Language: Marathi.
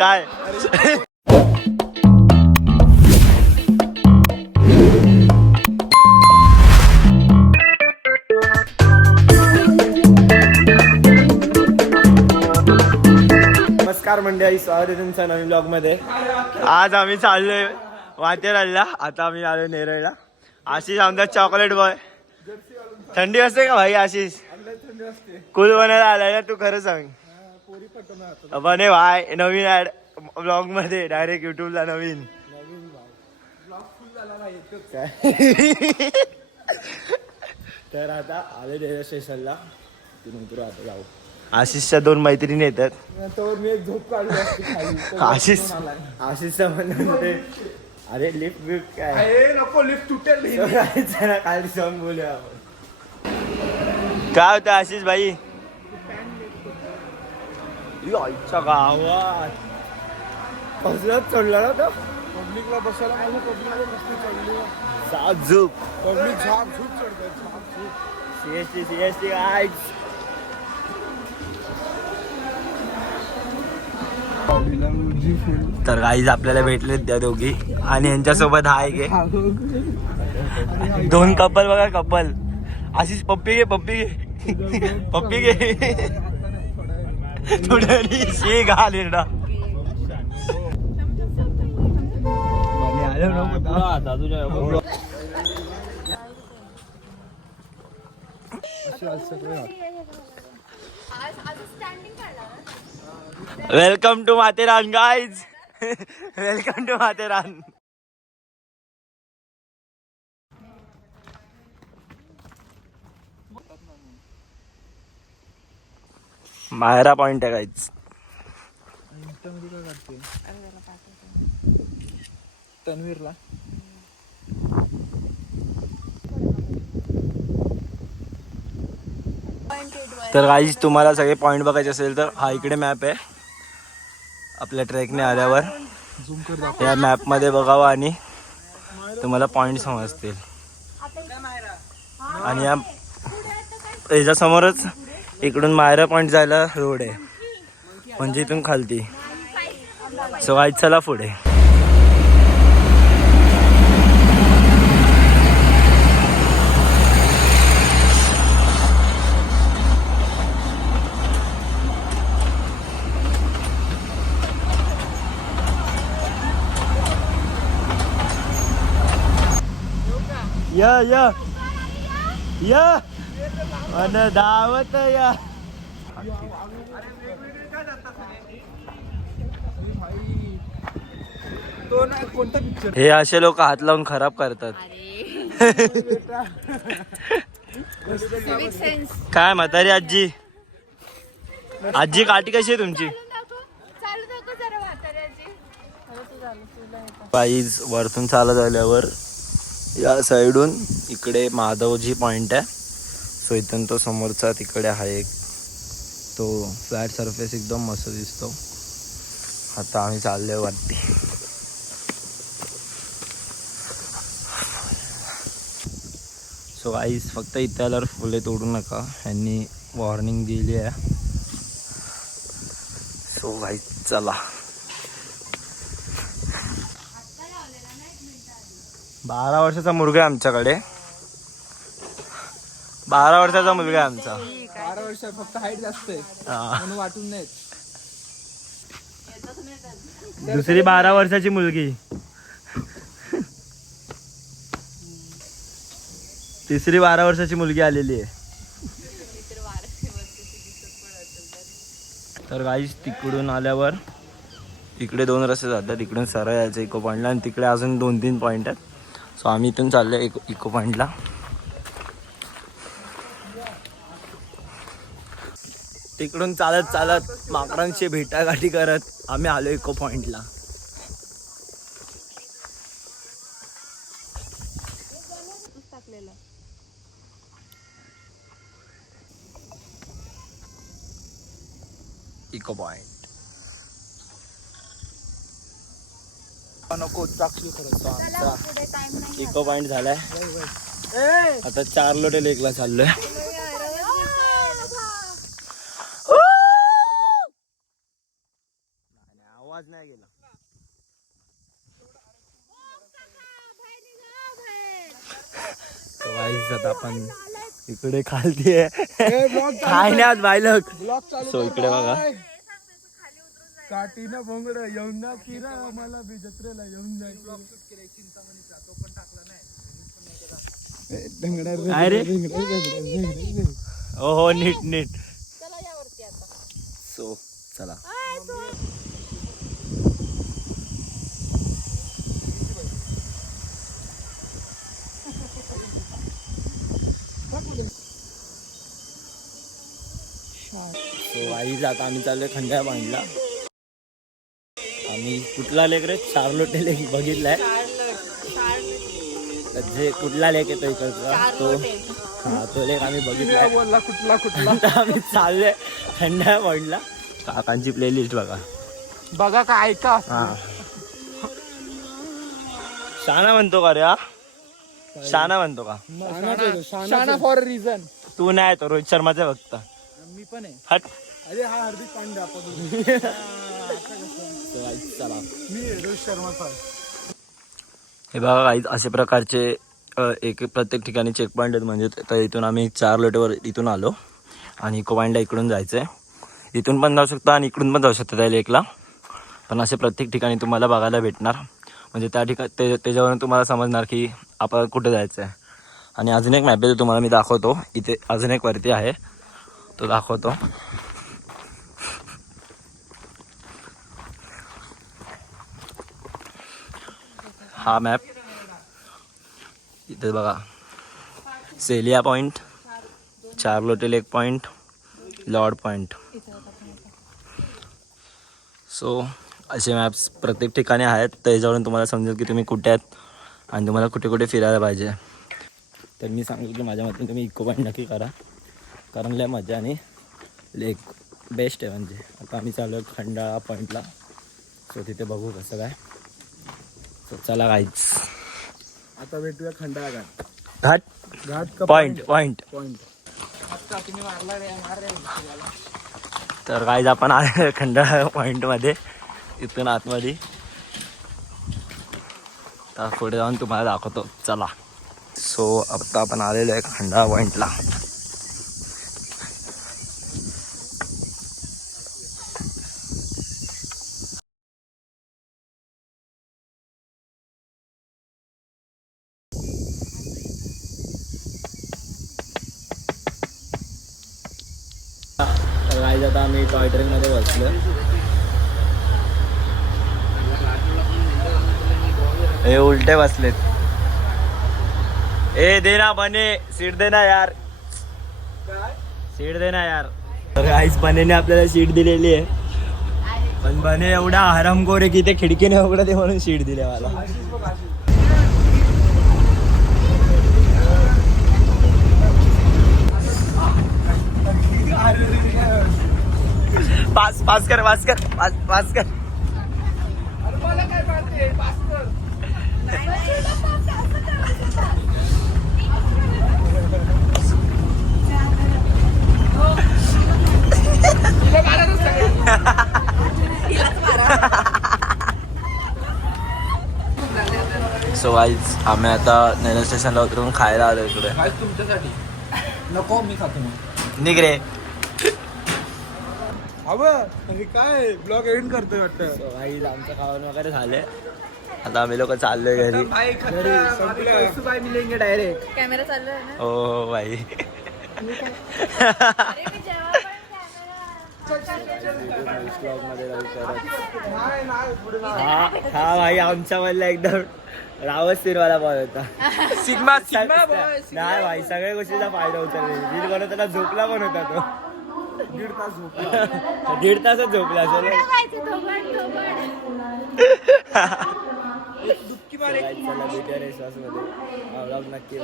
काय नमस्कार मंडळी, स्वागत आहे तुमच्या नवीन ब्लॉग मध्ये. आज आम्ही चाललोय माथेरानला. आता आम्ही आलो नेरळला. आशिष आमचा चॉकलेट बॉय. थंडी असते का भाई आशिष? कूल बनायला आलाय ना तू, खरं सांग. बने भाई नवीन ऍड ब्लॉग मध्ये डायरेक्ट युट्यूबला नवीन. तर आता आले रेल्वे स्टेशनला, तिथून आता जाऊ. आशिषच्या दोन मैत्रिणी येतात. तो मी एक झोप काढली असती खाली. आशिषचा म्हणते अरे लिफ्ट बिफ्ट काय नको, लिफ्ट तुटेल ना खाली जाऊन बोलूया आपण. काय होतं आशिष भाई? आईच्या गावात कसलाच चढला ना तो. पब्लिकला बसायला मला पब्लिकला मस्ती चढली. साप झूप पब्लिक झाप झूप चढतात, झाप झूप. CST guides. तर गाईज आपल्याला भेटले त्या दोघी आणि यांच्यासोबत हा एक आहे. दोन कपल बघा, कपल. आशिष पप्पी घे, पप्पी घे, पप्पी घे. थोडी शी घाल ना. Welcome to Matheran guys. Welcome to Matheran. मायरा पॉइंट आहे गाईज. तन्वीरला तर गाईज तुम्हाला सगळे पॉइंट बघायचे असेल तर हा इकडे मॅप आहे. आपल्या ट्रेकने आल्यावर झूम कर दाखव. या मॅप मध्ये बघावं आणि तुम्हाला पॉइंट समजतील. आणि या याच्या समोरच इकडून मायरा पॉइंट जायला रोड आहे, म्हणजे इथून खालती. सो गाईज चला पुढे. या या या अन दावत या. तो ना कोणता पिक्चर? हे असे लोक हात लावून खराब करतात. काय म्हातारी आजी, आजी काठी कशी आहे तुमची? पायीज वरतून चालत आल्यावर या साईडून इकडे माधवजी पॉइंट आहे. सो इथून तो समोरचा तिकडे आहे एक, तो फ्लॅट सरफेस एकदम मस्त दिसतो. आता आम्ही चाललोय वरती. सो गाईस फक्त इथे आल्यावर फुले तोडू नका, यांनी वॉर्निंग दिली आहे. सो गाईस चला. 12 वर्षाचा मुलगा आहे आमच्याकडे. 12 वर्षाचा मुलगा आहे आमचा. 12 वर्ष फक्त हाईट जास्त आहे म्हणून वाटून नाही. दुसरी 12 वर्षाची मुलगी, तिसरी 12 वर्षाची मुलगी आलेली आहे. तर गाईस तिकडून आल्यावर इकडे 2 रस्ते जातात. इकडून सरळ यायचं इको पॉईंटला आणि तिकडे अजून 2-3 पॉईंट आहेत. सो आम्ही इथून चाललो इको पॉईंटला. तिकडून चालत चालत माकडांची भेटागाठी करत आम्ही आलो इको पॉईंटला. इको पॉइंट नको चाकली करत. आमचा इको पॉइंट झालाय. आता 4 लोटे लेकला चाललोय. आवाज नाही गेला. So guys, आता आपण इकडे खालती आहे काय नाही आज बायलक. सो इकडे बघा काठीनं भोंगड येऊन ना किरा मला बी जत्रेला येऊन जायचं. काय रे. हो हो नीट नीट. सो चला सो आईज आता आम्ही चाललोय खंड्या पॉइंटला. आम्ही कुठला लेक रे शार्लोटे लेक बघितलाय. जे कुठला लेक येतो इकडचा तो हा तो लेक आम्ही बघितलाय. बोलला कुठला कुठला. आम्ही चाललोय खंड्या पॉइंटला. काकांची प्लेलिस्ट बघा बघा का ऐका. हा शाना म्हणतो का रे हा. शाना म्हणतो का. शाना फॉर रिझन. तू नाही तो रोहित शर्माचा फक्त. मी पण आहे. हट. अरे हा हार्दिक पांड्या चला मी रोहित शर्मा fan. हे बघा काही असे प्रकारचे एक प्रत्येक ठिकाणी चेक पॉईंट आहेत. म्हणजे तर इथून आम्ही 4 लोटेवर इथून आलो आणि इको पॉईंटला इकडून जायचं आहे. इथून पण जाऊ शकता आणि इकडून पण जाऊ शकता त्या लेकला. पण असे प्रत्येक ठिकाणी तुम्हाला बघायला भेटणार. म्हणजे त्या ठिकाणी त्याच्यावरून तुम्हाला समजणार की आपण कुठे जायचं आहे. आणि अजून एक मॅप आहे तुम्हाला मी दाखवतो. इथे अजून एक वरती आहे तो दाखवतो. हा मॅप इथे बघा. सेलिया पॉइंट, चार्लोटे लेक पॉइंट, लॉर्ड पॉइंट. सो असे मॅप्स प्रत्येक ठिकाणी आहेत. त्याच्यावरून तुम्हाला समजेल की तुम्ही कुठे आहेत आणि तुम्हाला कुठे कुठे फिरायला पाहिजे. तर मी सांगतो की माझ्या मते तुम्ही इको पॉईंट नक्की करा. कारण लय मजा आणि लेक बेस्ट आहे. म्हणजे आता आम्ही चालू आहे खंडाळा पॉईंटला. सो तिथे बघू कसं काय. सो चला गाईच आता भेटूया खंडाळा घाट. घाट घाट पॉईंट पॉईंट. तर गाईज आपण आले खंडाळा पॉईंटमध्ये. इथून आतमध्ये तर पुढे जाऊन तुम्हाला दाखवतो. चला. सो आता आपण आलेलो आहे खंडाळा पॉईंटला. गाईज आता आम्ही टॉय ट्रेनमध्ये बसलो. हे उलटे बसलेत. ए देना बने सीट देना यार. सीट देना यार. तर गाईज बनेने आपल्याला सीट दिलेली आहे. पण बने एवढा हरामखोर आहे की ते खिडकीने उघडत आहे म्हणून सीट दिली मला. पास पास कर पास कर पास पास कर. सो गाईज आम्ही आता नैना स्टेशनला उतरून खायला आलो इकडे. तुमच्यासाठी नको मी खातो मग. निघ रे. अरे काय ब्लॉग एंड करतोय वाटतं. सो गाईज आमचं खावण वगैरे झाले. आता आम्ही लोक चाललोय घरी. बाय मिलेंगे डायरेक्ट. कॅमेरा चालू आहे ना. ओ भाई. हा भाई आमच्या मधला एकदम रावत सिरवाला बॉल होता. सिग्मा नाही भाई सगळ्या गोष्टीचा फायदा होता. रील बनवताना झोपला पण होता तो. 1.5 तास झोपला. 1.5 तासच झोपला असेल. दुःखी मारे. चला भेटूया रेसवासमध्ये. नक्की.